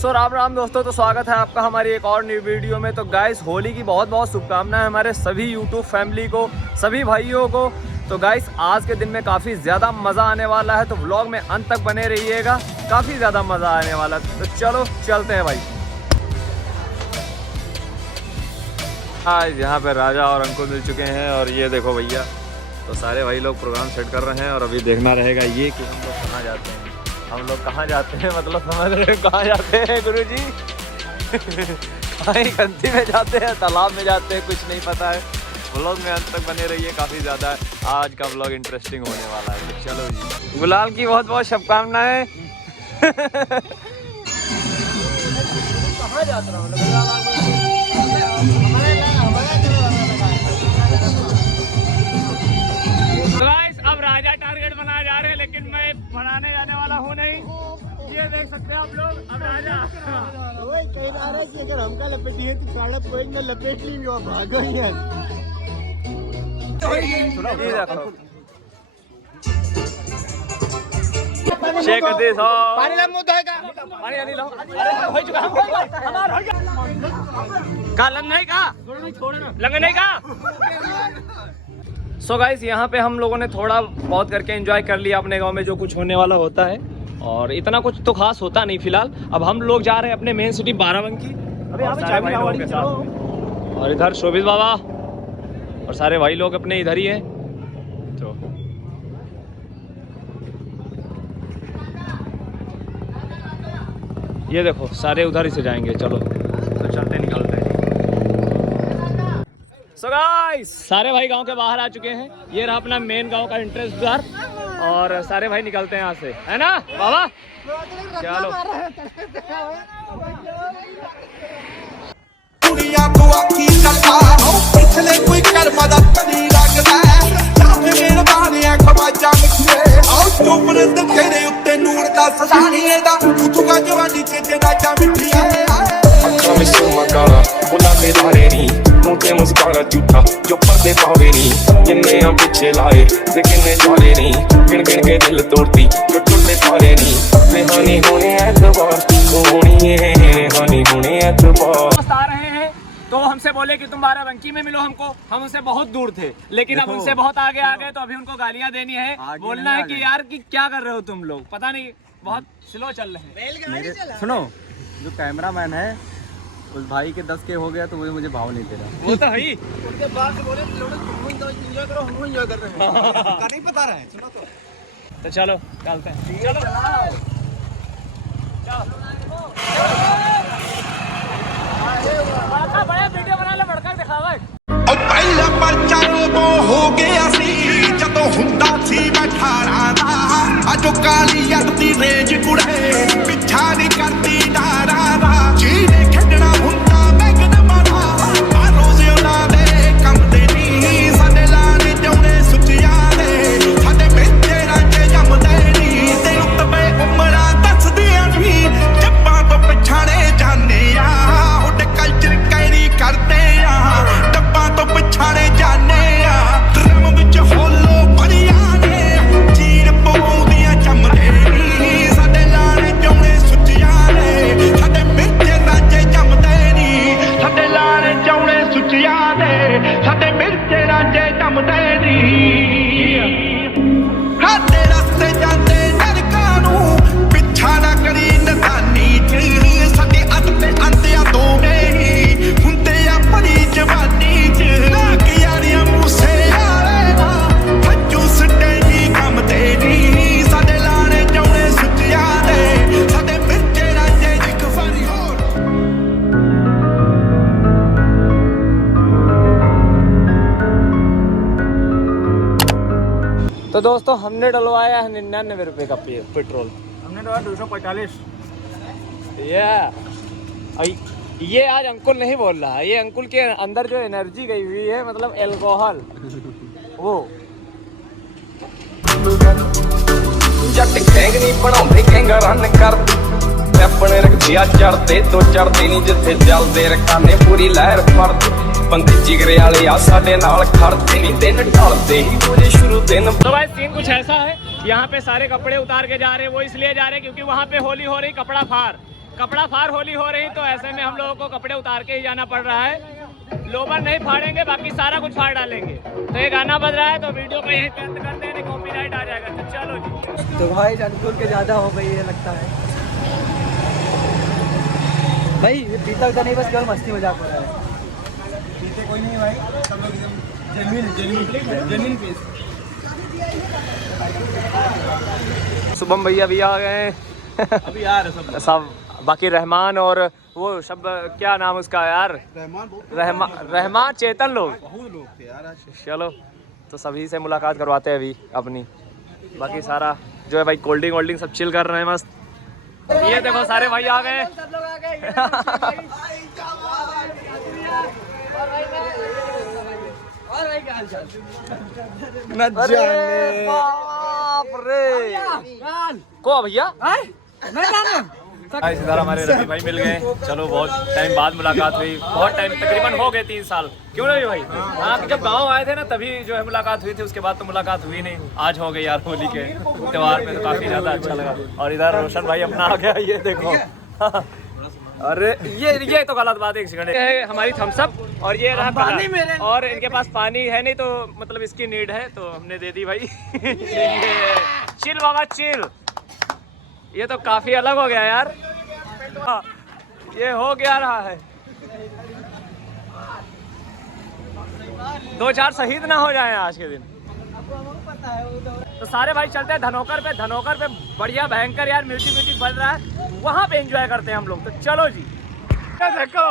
सो राम राम दोस्तों, तो स्वागत है आपका हमारी एक और न्यू वीडियो में। तो गाइस, होली की बहुत बहुत शुभकामनाएं हमारे सभी यूट्यूब फैमिली को, सभी भाइयों को। तो गाइस, आज के दिन में काफ़ी ज़्यादा मज़ा आने वाला है, तो व्लॉग में अंत तक बने रहिएगा, काफ़ी ज़्यादा मज़ा आने वाला है। तो चलो चलते हैं भाई। आज यहाँ पे राजा और अंकुल मिल चुके हैं और ये देखो भैया, तो सारे भाई लोग प्रोग्राम सेट कर रहे हैं और अभी देखना रहेगा ये कि हम लोग कहाँ जाते हैं। हम लोग कहाँ जाते हैं मतलब समझ रहे हैं कहाँ जाते हैं गुरुजी? कहीं गंदी में जाते हैं, तालाब में जाते हैं, कुछ नहीं पता है। व्लॉग में अंत तक बने रहिए, काफ़ी ज़्यादा आज का व्लॉग इंटरेस्टिंग होने वाला है। तो चलो जी, गुलाल की बहुत बहुत शुभकामनाएं। कहाँ जाते हैं? अब राजा टारगेट बनाए जा रहे हैं, लेकिन मैं बनाने जाने वाला हूँ नहीं। ये देख सकते हैं आप लोग। अब राजा वही कह रहा है कि अगर हमका लपेटिए तो साढ़े पॉइंट में लपेट ली और भागो ही है। ये देखो शेख दे सो पानी ला मुंह धोएगा, पानी आनी लो। अरे हो चुका, हमार हो गया। का लंग नहीं का लंग नहीं का। सो गाइस, यहाँ पे हम लोगों ने थोड़ा बहुत करके एंजॉय कर लिया अपने गांव में जो कुछ होने वाला होता है, और इतना कुछ तो खास होता नहीं फिलहाल। अब हम लोग जा रहे हैं अपने मेन सिटी बाराबंकी। अबे यहाँ पे सारे भाई लोगों के साथ, और इधर शोभित बाबा और सारे भाई लोग अपने इधर ही हैं। तो ये देखो सारे उधर ही से जाएंगे। चलो तो चलते निकलते हैं। सो गाइस, सारे भाई गांव के बाहर आ चुके हैं। ये रहा अपना मेन गांव का एंट्रेंस द्वार, और सारे भाई निकलते हैं यहाँ से, है ना बाबा? चलो दुनिया को आखी चलता हो पिछले कोई कर मदद नहीं लगदा चाहे मेरे बाने खवाजा मिठे आओ तो परंद तेरे उत्ते नूर दा सदानी दा तू का जवानी चे राजा मिठी है अखा में सुमा काला बुला के धारे नी मुंह ते मुस्कुरा झूठा जो पर्दे पावे नी किन्ने हम पीछे लाए ते किन्ने जाले नी गिन गिन के दिल तोड़ती टुटते तारे नी बेहानी होने एतबार होनी है हानी होने एतबार। आ रहे हैं तो हमसे बोले कि तुम बाराबंकी में मिलो हमको। हम उनसे बहुत दूर थे, लेकिन अब उनसे बहुत आगे आ गए, तो अभी उनको गालियां देनी है, बोलना है कि यार कि क्या कर रहे हो तुम लोग, पता नहीं बहुत स्लो चल रहे हैं। सुनो, जो कैमरामैन है उस भाई के 10 के हो गया तो वो मुझे भाव नहीं दे रहा। वो तो है ही। उसके बाद से बोले एंजॉय करो, हम एंजॉय कर रहे हैं। नहीं पता रहा है, सुनो तो चलो चलते हैं। चलो बड़ा वीडियो बना ले, बढ़कर दिखावा। ओ पहला पर्चा वो हो गया सी जदों हुंदा सी मैं 18 दा अजो काली अगती रेंज कुड़े पिछा नहीं करती डारा दा जीने खेडना हुंदा बैगन मारा आ रोज़ उना दे कम दे नी साडे लाने जाउने सुचिया दे साडे बेचे राजे जमदे नी ते उत्ते उमरा दसदियां नी जब्बां तो पिछाणे जाने आ हुड कल्चर कैरी करते आ डब्बां तो पिछाणे जाने आ ड्रम विच होलो बड़िया ने चीर पौंदियां जमदे नी साडे लाने जाउने सुचिया ने साडे मिर्चे राजे जमदे नी साडे लाने जाउने सुचिया ने साडे मिर्चे राजे जमदे नी हाडे रस्ते जाते नरकां नूं पिछा ना करी नदानी च साडे अत ते अंतिया दोवे ही हुंदे आ बड़ी जवानी च लाग यारियां मूसे आले ना हजू सटे ही कम ते नी साडे लाने जाउने सुचिया दे साडे मिर्चे राजे एक वारी होर। तो दोस्तों, हमने डलवाया है 99 रुपये का पेट्रोल। हमने तो 245। ये आज अंकुल नहीं बोल रहा है, ये अंकुल के अंदर जो एनर्जी गई हुई है, मतलब एल्कोहल वो। जट गैंग नहीं बनाउंदे गैंग रन करदी अपने रखदिया चढ़ते तो चढ़दी नहीं जिथे चलदे रखाने पूरी लहर फड़दी बंदे जिगरे वाले आ साडे नाल खड़दे नहीं दिन ढलदे ही रोजे शुरू दिन। तो भाई सीन कुछ ऐसा है, यहाँ पे सारे कपड़े उतार के जा रहे हैं। वो इसलिए जा रहे हैं क्योंकि वहाँ पे होली हो रही, कपड़ा फाड़। कपड़ा फाड़ होली हो रही, तो ऐसे में हम लोगों को कपड़े उतार के ही जाना पड़ रहा है। लोबर नहीं फाड़ेंगे, बाकी सारा कुछ फाड़ डालेंगे। तो ये गाना बज रहा है, तो वीडियो को यहीं पे अंत करते हैं, नहीं कॉपीराइट आ जाएगा। तो चलो जी। तो भाई जानपुर के ज्यादा हो गई है लगता है भाई। ये पीता तो नहीं, बस केवल मस्ती मजाक हो रहा है। पीते कोई नहीं भाई, सब लोग एकदम जेन्युइन पीस। शुभम भैया भी आ गए हैं। अभी यार सब बाकी रहमान और वो सब, क्या नाम उसका यार, रहमान चेतन लोग, बहुत लोग थे यार। चलो तो सभी से मुलाकात करवाते हैं अभी अपनी। बाकी सारा जो है भाई कोल्ड ड्रिंक वोल्ड ड्रिंक सब चिल कर रहे हैं मस्त। ये देखो सारे भाई आ गए। अरे बाप रे को भैया इधर हमारे रवि भाई मिल गए। चलो बहुत टाइम बाद मुलाकात हुई, बहुत टाइम तकरीबन हो गए 3 साल। क्यों रवि भाई? हाँ, जब गांव आए थे ना तभी जो है मुलाकात हुई थी, उसके बाद तो मुलाकात हुई नहीं। आज हो गई यार होली के त्योहार पे, तो काफी ज्यादा अच्छा लगा। और इधर रोशन भाई अपना आ गया, ये देखो। अरे ये तो गलत बात है। 1 सेकंड है हमारी थम्सअप और ये रहा पानी मेरे, और इनके पास पानी है नहीं, तो मतलब इसकी नीड है तो हमने दे दी भाई। चिल बाबा चिल। ये तो काफी अलग हो गया यार। ये हो गया रहा है, 2-4 शहीद ना हो जाएं आज के दिन। तो सारे भाई चलते हैं धनोकर पे। धनोकर पे बढ़िया भयंकर यार म्यूजिक व्यूजिक बज रहा है, वहां पे एंजॉय करते हैं हम लोग। तो चलो जी। देखो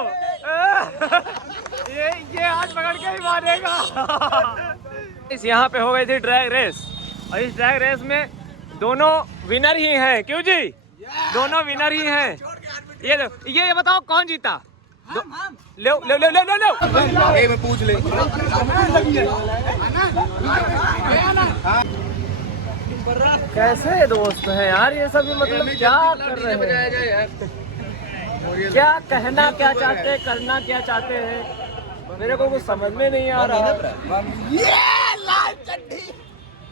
ये आज पकड़ के ही मारेगा। इस यहाँ पे हो गई थी ड्रैग रेस, और इस ड्रैग रेस में दोनों विनर ही हैं। क्यों जी? दोनों विनर ही हैं। ये बताओ कौन जीता? ले ले ले ले ले ले मैं पूछ ले। कैसे दोस्त हैं यार ये सभी, मतलब क्या कर रहे हैं, क्या कहना क्या चाहते हैं, करना क्या चाहते हैं, मेरे को कुछ समझ में नहीं आ रहा।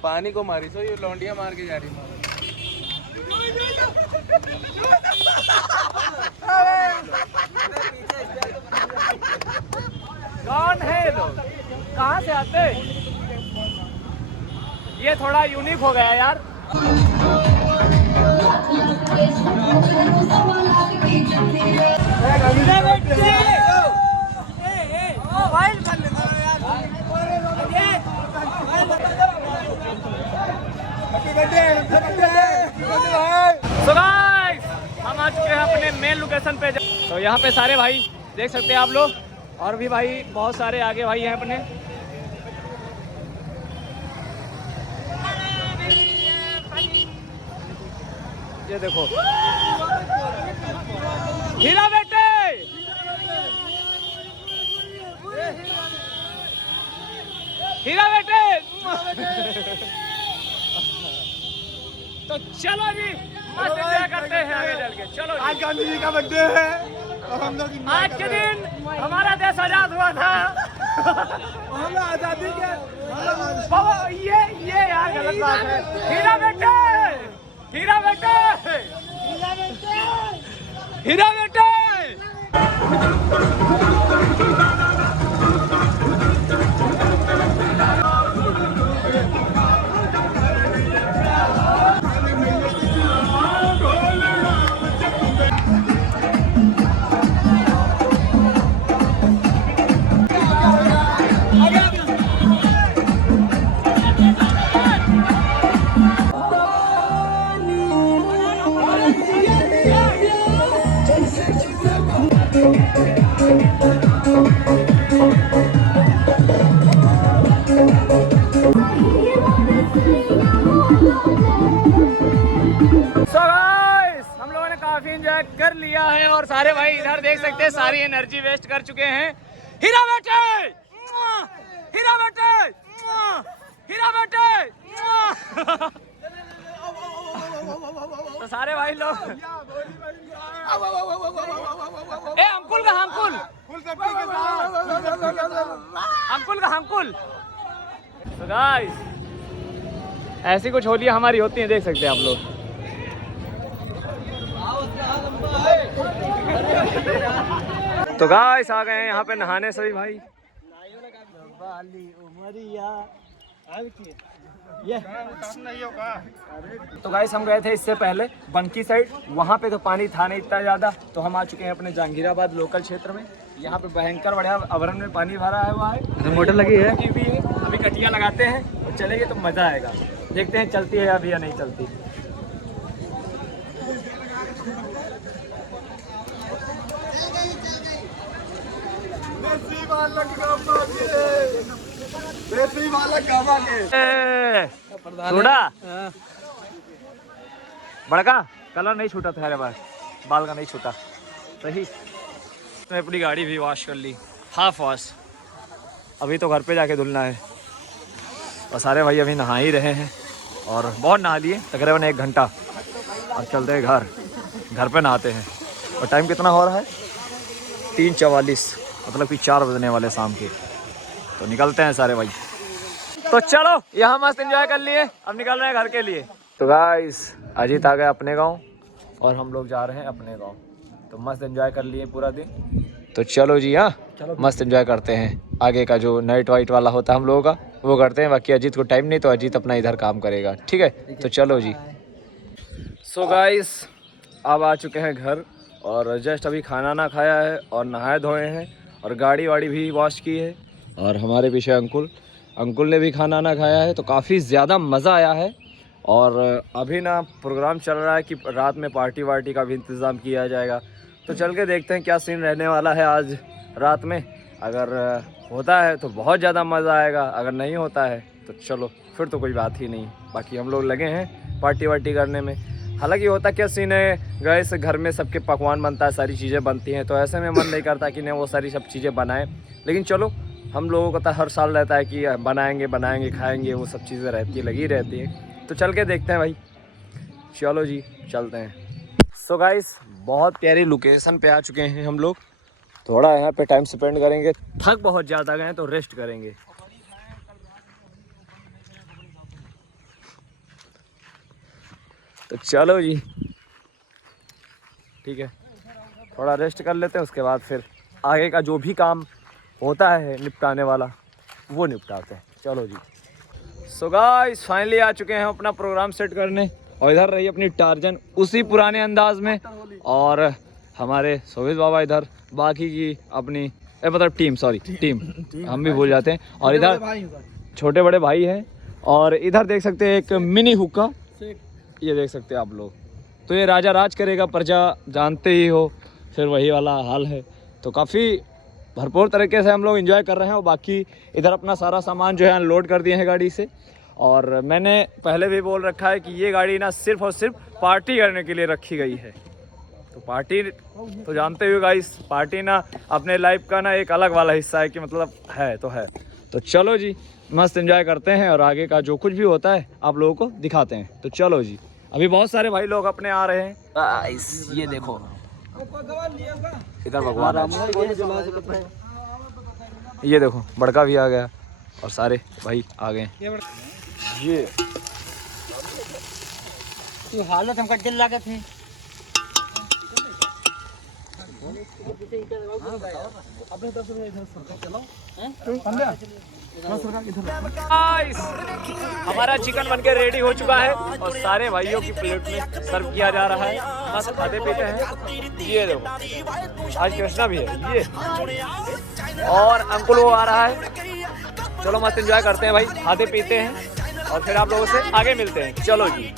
पानी को मारी सो ये लौंडिया मार के जा रही। कौन है लोग, कहाँ से आते? ये थोड़ा यूनिक हो गया यार। So guys, हम आ चुके हैं अपने मेन लोकेशन पे। तो यहाँ पे सारे भाई देख सकते हैं आप लोग, और भी भाई बहुत सारे आगे भाई हैं अपने। ये देखो हीरा बेटे, हीरा बेटे। तो चलो जी मस्त एंजॉय करते हैं आगे चल के। चलो आज गांधी जी का बर्थडे है और हम लोग आज के दिन हमारा देश आजाद हुआ था। हम लोग आजादी के ये यार गलत बात है। हीरा बेटे, हीरा बेटे, हीरा बेटे, हीरा बेटे। कर लिया है, और सारे भाई इधर देख सकते हैं सारी एनर्जी वेस्ट कर चुके हैं। हीरा बेटे, हीरा बेटे, हीरा बेटे। तो सारे भाई लोग अंकुल का अंकुल, अंकुल का अंकुल। तो गाइस ऐसी कुछ होलियां हमारी होती हैं, देख सकते हैं आप लोग। तो गाइस आ गए हैं यहाँ पे नहाने सभी भाई। तो गाइस हम गए थे इससे पहले बंकी साइड, वहाँ पे तो पानी था नहीं इतना ज़्यादा, तो हम आ चुके हैं अपने जहांगीराबाद लोकल क्षेत्र में। यहाँ पे भयंकर बढ़िया अवरण में पानी भरा हुआ है, मोटर लगी है भी है। अभी कटिया लगाते हैं और चलेंगे तो मज़ा आएगा। देखते हैं चलती है अभी या नहीं चलती। बड़का कलर नहीं छूटा था बाल का नहीं छूटा सही। मैं अपनी गाड़ी भी वॉश कर ली, हाफ वॉश। अभी तो घर पे जाके धुलना है। और सारे भाई अभी नहा ही रहे हैं और बहुत नहा लिए, तकरीबन 1 घंटा। और चलते हैं घर पे नहाते हैं। और टाइम कितना हो रहा है? 3:44, मतलब कि 4 बजने वाले शाम के। तो निकलते हैं सारे भाई। तो चलो यहाँ मस्त एंजॉय कर लिए, अब निकल रहे हैं घर के लिए। तो गाइस अजीत आ गए अपने गांव और हम लोग जा रहे हैं अपने गांव। तो मस्त एंजॉय कर लिए पूरा दिन। तो चलो जी, हाँ मस्त एंजॉय करते हैं। आगे का जो नाइट वाइट वाला होता है हम लोगों का वो करते हैं। बाकी अजीत को टाइम नहीं तो अजीत अपना इधर काम करेगा, ठीक है? तो चलो जी। सो गाइस अब आ चुके हैं घर और जस्ट अभी खाना ना खाया है और नहाए धोए हैं और गाड़ी वाड़ी भी वॉश की है। और हमारे पीछे अंकुल ने भी खाना ना खाया है। तो काफ़ी ज़्यादा मज़ा आया है। और अभी ना प्रोग्राम चल रहा है कि रात में पार्टी वार्टी का भी इंतज़ाम किया जाएगा। तो चल के देखते हैं क्या सीन रहने वाला है आज रात में। अगर होता है तो बहुत ज़्यादा मज़ा आएगा, अगर नहीं होता है तो चलो फिर तो कोई बात ही नहीं। बाकी हम लोग लगे हैं पार्टी वार्टी करने में। हालांकि होता क्या सीन है, गए से घर में सबके पकवान बनता है, सारी चीज़ें बनती हैं, तो ऐसे में मन नहीं करता कि नहीं वो सारी सब चीज़ें बनाएं। लेकिन चलो हम लोगों का तो हर साल रहता है कि बनाएंगे खाएंगे, वो सब चीज़ें लगी रहती हैं। तो चल के देखते हैं भाई। चलो जी चलते हैं। सो गाइस बहुत प्यारी लोकेशन पे आ चुके हैं हम लोग। थोड़ा यहाँ पे टाइम स्पेंड करेंगे, थक बहुत ज़्यादा गए तो रेस्ट करेंगे। तो चलो जी ठीक है, थोड़ा रेस्ट कर लेते हैं, उसके बाद फिर आगे का जो भी काम होता है निपटाने वाला वो निपटाते हैं। चलो जी। सो गाइस फाइनली आ चुके हैं अपना प्रोग्राम सेट करने। और इधर रही अपनी टार्जन उसी पुराने अंदाज में, और हमारे सोवित बाबा इधर, बाकी की अपनी मतलब टीम हम भी भूल जाते हैं। और इधर छोटे बड़े भाई हैं। और इधर देख सकते हैं एक मिनी हुक्का, ये देख सकते हैं आप लोग। तो ये राजा राज करेगा, प्रजा जानते ही हो, फिर वही वाला हाल है। तो काफ़ी भरपूर तरीके से हम लोग एंजॉय कर रहे हैं। और बाकी इधर अपना सारा सामान जो है अनलोड कर दिए हैं गाड़ी से। और मैंने पहले भी बोल रखा है कि ये गाड़ी ना सिर्फ और सिर्फ पार्टी करने के लिए रखी गई है। तो पार्टी तो जानते हो गाइस, पार्टी ना अपने लाइफ का ना एक अलग वाला हिस्सा है कि मतलब है तो है। तो चलो जी मस्त एंजॉय करते हैं और आगे का जो कुछ भी होता है आप लोगों को दिखाते हैं। तो चलो जी। अभी बहुत सारे भाई लोग अपने आ रहे हैं। ये देखो इधर भगवान, ये देखो बड़का भी आ गया और सारे भाई आ गए। ये तो हालत हमका दिल लगे थे। हमारा चिकन बनके रेडी हो चुका है और सारे भाइयों की प्लेट में सर्व किया जा रहा है। बस खाते पीते हैं। ये देखो आज कृष्णा भी है ये, और अंकुल वो आ रहा है। चलो मस्त एंजॉय करते हैं भाई, खाते पीते हैं और फिर आप लोगों से आगे मिलते हैं। चलो जी।